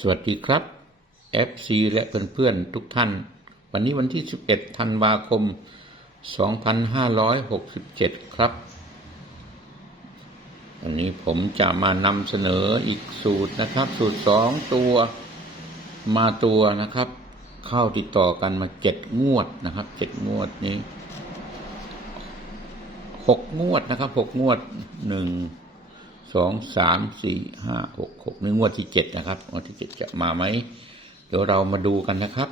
สวัสดีครับ FC และเพื่อนๆทุกท่าน วันนี้วันที่ 11 ธันวาคม 2567 ครับ วันนี้ผมจะมานำเสนออีกสูตรนะครับ สูตร 2 ตัวมาตัวนะครับ เข้าติดต่อกันมาเจ็ดงวดนะครับเจ็ดงวดนี้หกงวดนะครับหกงวดหนึ่ง สองสามสี่ห้าหกหกนี่งวดที่เจ็ดนะครับงวดที่เจ็ดจะมาไหมเดี๋ยวเรามาดูกันนะครับ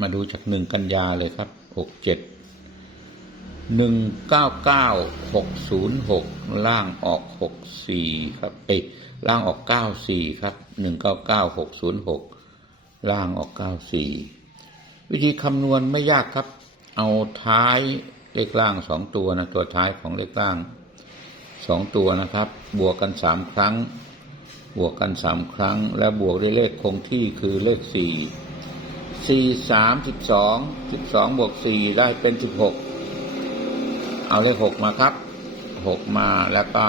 มาดูจากหนึ่งกันยาเลยครับหกเจ็ดหนึ่งเก้าเก้าหกศูนย์หกล่างออกหกสี่ครับเอ้ล่างออกเก้าสี่ครับหนึ่งเก้าเก้าหกศูนย์หกล่างออกเก้าสี่วิธีคำนวณไม่ยากครับ เอาท้ายเลขล่างสองตัวนะตัวท้ายของเลขล่าง สองตัวนะครับ บวกกันสามครั้ง บวกกันสามครั้ง แล้วบวกด้วยเลขคงที่คือเลขสี่สี่สามสิบสองสิบสองบวกสี่ได้เป็นสิบหกเอาเลขหกมาครับหกมาแล้วก็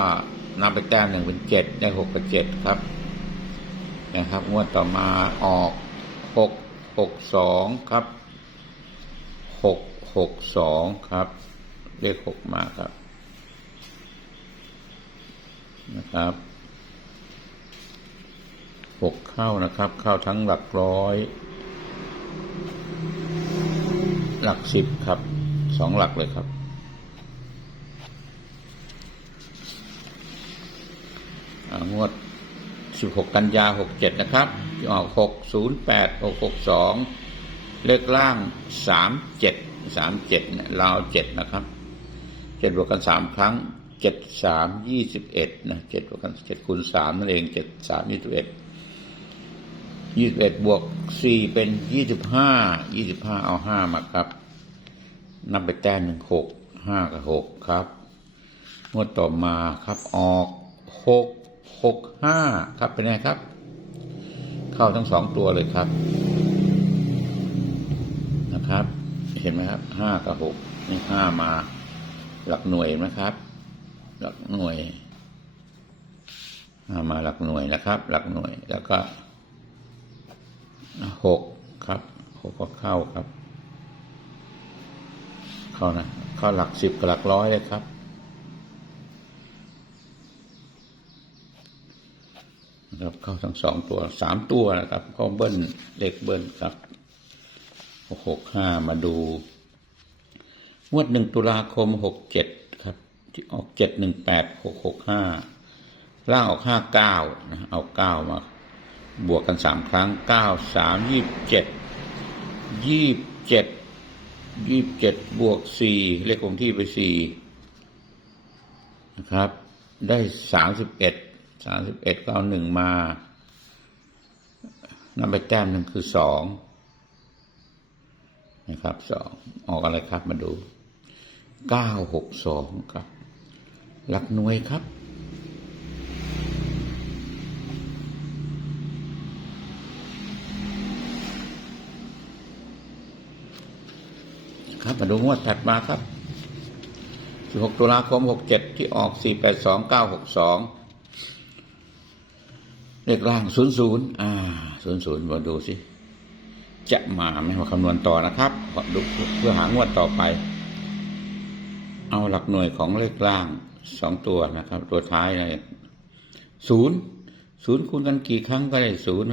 นับไปแต้มหนึ่งเป็นเจ็ดได้หกกับเจ็ดครับ นะครับงวดต่อมาออกหกหกสองครับหกหกสองครับ เลขหกมาครับ นะครับหกเข้านะครับ เข้าทั้งหลักร้อย หลักสิบครับสองหลักเลยครับ งวดสิบหกกันยาหกเจ็ดนะครับออกหกศูนย์แปดหกหกสองเลขล่างสามเจ็ดสามเจ็ดราวเจ็ดนะครับเจ็ดบวกกันสามครั้ง เจ็ดสามยี่สิบเอ็ดนะเจ็ดบวกกันเจ็ดคูณสามนั่นเองเจ็ดสามยี่สิบเอ็ดยี่สิบเอ็ดบวกสี่เป็นยี่สิบห้ายี่สิบห้าเอาห้ามาครับ นับไปแต้มหนึ่งหกห้ากับหกครับงวดต่อมาครับออกหกหกห้าครับเป็นไงครับ เข้าทั้งสองตัวเลยครับ นะครับ เห็นไหมครับห้ากับหกนี่ห้ามาหลักหน่วยนะครับ หลักหน่วยามาหลักหน่วยนะครับ หลักหน่วยแล้วก็หกครับหกก็เข้าครับ เข้านะเข้าหลักสิบกับหลักร้อยเลยครับนะครับเข้าทั้งสองตัวสามตัวนะครับ ก็เบิ้ลเลขเบิ้ลครับหกห้ามาดูงวดหนึ่งตุลาคมหกเจ็ด ที่ออกเจ็ดหนึ่งแปดหกหกห้าล่างออกห้าเก้านะเอาเก้ามา บวกกันสามครั้งเก้าสามยี่สิบเจ็ดยี่สิบเจ็ดยี่สิบเจ็ดบวกสี่เลขคงที่ไปสี่นะครับ ได้สามสิบเอ็ดสามสิบเอ็ดก็เอาหนึ่งมานำไปแต้มหนึ่งคือสองนะครับสองออกอะไรครับมาดูเก้าหกสองครับ หลักหน่วยครับ ครับมาดูงวดถัดมาครับ 16 ตุลาคม 67 ที่ออก 482 962 เลขล่าง 00 อ่า 00 มาดูสิ จะมาไหมมาคำนวณต่อนะครับดูเพื่อหางวดต่อไป เอาหลักหน่วยของเลขล่าง 2ตัวนะครับ ตัวท้ายเลยศูนย์ศูนย์คูณกันกี่ครั้งก็ได้ศูนย์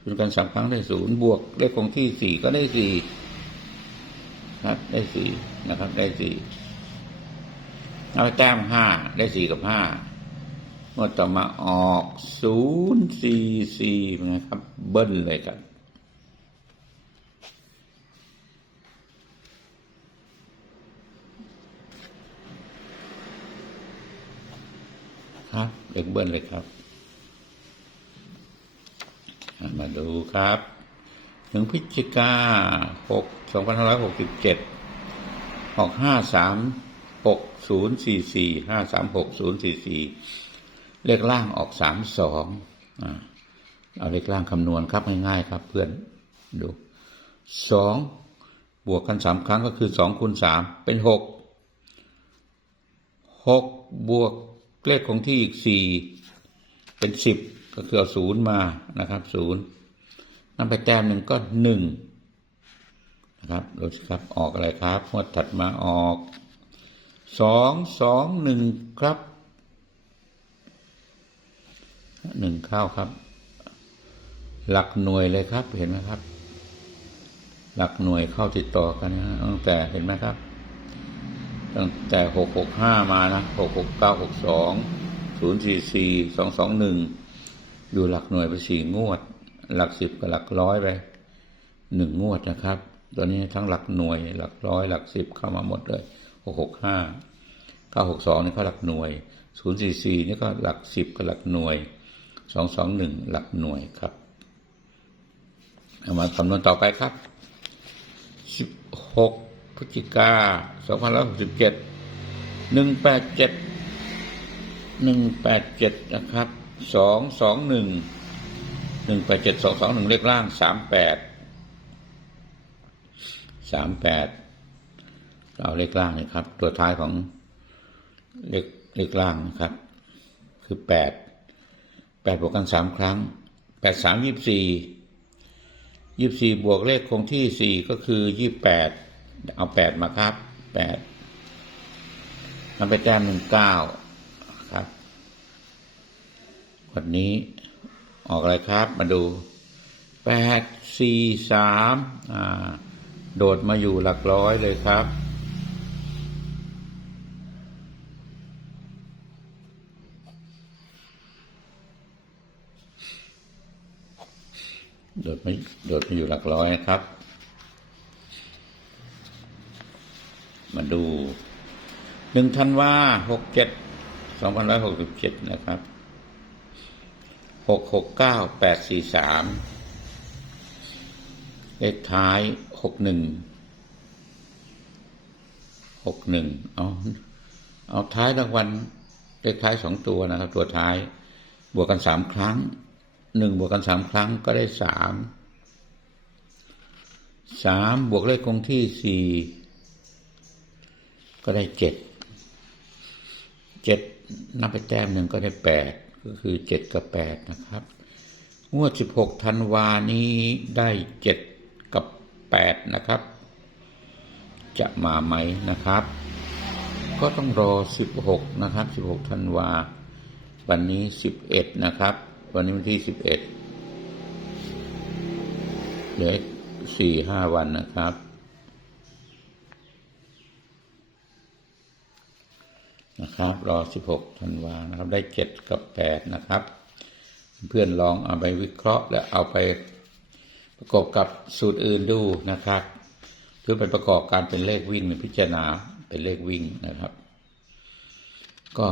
คูณกันสามครั้งได้ศูนย์บวกเลขคงที่สี่ก็ได้สี่ครับได้สี่นะครับ ได้สี่เอาแต้มห้าได้สี่กับห้างวดต่อมาออกศูนย์สี่สี่นะครับ เบิ้ลเลยครับ ครับเด็กเบิ้ลเลยครับ มาดูครับ ถึงพฤศจิกาหกสองพันห้าร้อยหกสิบเจ็ดออกห้าสามหกศูนย์สี่สี่ห้าสามหกศูนย์สี่สี่เลขล่างออกสามสองเอาเลขล่างคำนวณครับง่ายๆครับ เพื่อนดูสองบวกกันสามครั้งก็คือสองคูณสามเป็นหกหกบวก เลขคงที่อีกสี่เป็นสิบก็คือเอาศูนย์มานะครับศูนย์นำไปแต้มหนึ่งก็หนึ่งนะครับดูสิครับออกอะไรครับงวดถัดมาออกสองสองหนึ่งครับหนึ่งเข้าครับ หลักหน่วยเลยครับเห็นไหมครับ หลักหน่วยเข้าติดต่อกันนะตั้งแต่เห็นไหมครับ ตั้งแต่หกหกห้ามานะหกหกเก้าหกสองศูนย์สี่สี่สองสองหนึ่งอยู่หลักหน่วยไปสี่งวด หลักสิบกับหลักร้อยไปหนึ่งงวดนะครับ ตัวนี้ทั้งหลักหน่วย หลักร้อย หลักสิบเข้ามาหมดเลยหกหกห้าเก้าหกสองนี่ก็หลักหน่วยศูนย์สี่สี่นี่ก็หลักสิบกับหลักหน่วยสองสองหนึ่งหลักหน่วยครับเอามาคำนวณต่อไปครับสิบหก พฤศจิกาสองพันร้อยหกสิบเจ็ดหนึ่งแปดเจ็ดหนึ่งแปดเจ็ดนะครับสองสองหนึ่งหนึ่งแปดเจ็ดสองสองหนึ่งเลขล่างสามแปดสามแปดเอาเลขล่างนะครับ ตัวท้ายของเลขเลขล่างนะครับ คือแปดแปดบวกกันสามครั้งแปดสามยี่สี่ยี่สี่บวกเลขคงที่สี่ก็คือยี่แปด เอาแปดมาครับแปดมันไปแต้มหนึ่งเก้าครับวันนี้ออกอะไรครับ มาดูแปดสี่สามโดดมาอยู่หลักร้อยเลยครับ โดดมาโดดมาอยู่หลักร้อยนะครับ มาดูหนึ่งธันวาหกเจ็ดสองพันร้อยหกสิบเจ็ดนะครับหกหกเก้าแปดสี่สามเลขท้ายหกหนึ่งหกหนึ่งเอาเอาท้ายรางวัลเลขท้ายสองตัวนะครับ ตัวท้าย บวกกันสามครั้งหนึ่งบวกกันสามครั้งก็ได้สามสามบวกเลขคงที่สี่ ก็ได้เจ็ดเจ็ดนับไปแต้มหนึ่งก็ได้แปดก็คือเจ็ดกับแปดนะครับ งวดสิบหกธันวานี้ได้เจ็ดกับแปดนะครับ จะมาไหมนะครับ ก็ต้องรอสิบหกนะครับสิบหกธันวา วันนี้สิบเอ็ดนะครับ วันนี้วันที่สิบเอ็ดเหลือสี่ห้าวันนะครับ นะครับ รอสิบหกธันวานะครับ ได้เจ็ดกับแปดนะครับ เพื่อนลองเอาไปวิเคราะห์ และเอาไปประกอบกับสูตรอื่นดูนะครับ เพื่อไปประกอบการเป็นเลขวิ่งเป็นพิจารณาเป็นเลขวิ่งนะครับ ก็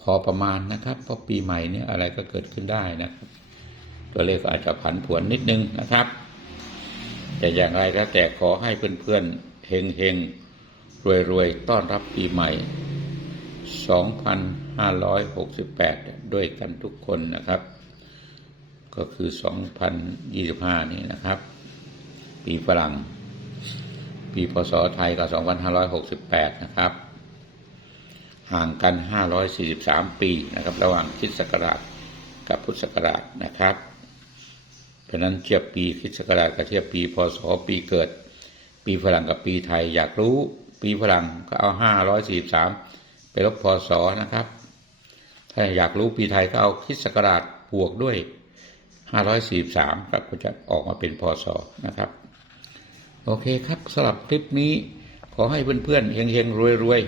พอประมาณนะครับ เพราะปีใหม่เนี่ยอะไรก็เกิดขึ้นได้นะครับ ตัวเลขอาจจะผันผวนนิดนึงนะครับ แต่อย่างไรก็แต่ขอให้เพื่อนๆเฮงเฮงรวยรวยๆต้อนรับปีใหม่ 2568 ด้วยกันทุกคนนะครับ ก็คือ 2025 นี้นะครับ ปีฝรั่ง ปีพศไทยกับ2568 นะครับ ห่างกัน 543 ปีนะครับ ระหว่างคริสต์ศักราชกับพุทธศักราชนะครับ เพราะนั้นเทียบปีคริสต์ศักราชกับเทียบปีพศปีเกิด ปีฝรั่งกับปีไทยอยากรู้ ปีฝรั่งก็เอา 543 ไปลบพศนะครับ ถ้าอยากรู้ปีไทยก็เอาคริสต์ศักราชบวกด้วย 543 ครับก็จะออกมาเป็นพศนะครับ โอเคครับสำหรับคลิปนี้ขอให้เพื่อนๆเฮงๆรวย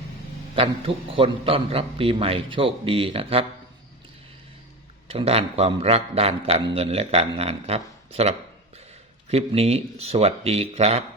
ๆ กันทุกคนต้อนรับปีใหม่โชคดีนะครับ ทั้งด้านความรักด้านการเงินและการงานครับสำหรับคลิปนี้สวัสดีครับ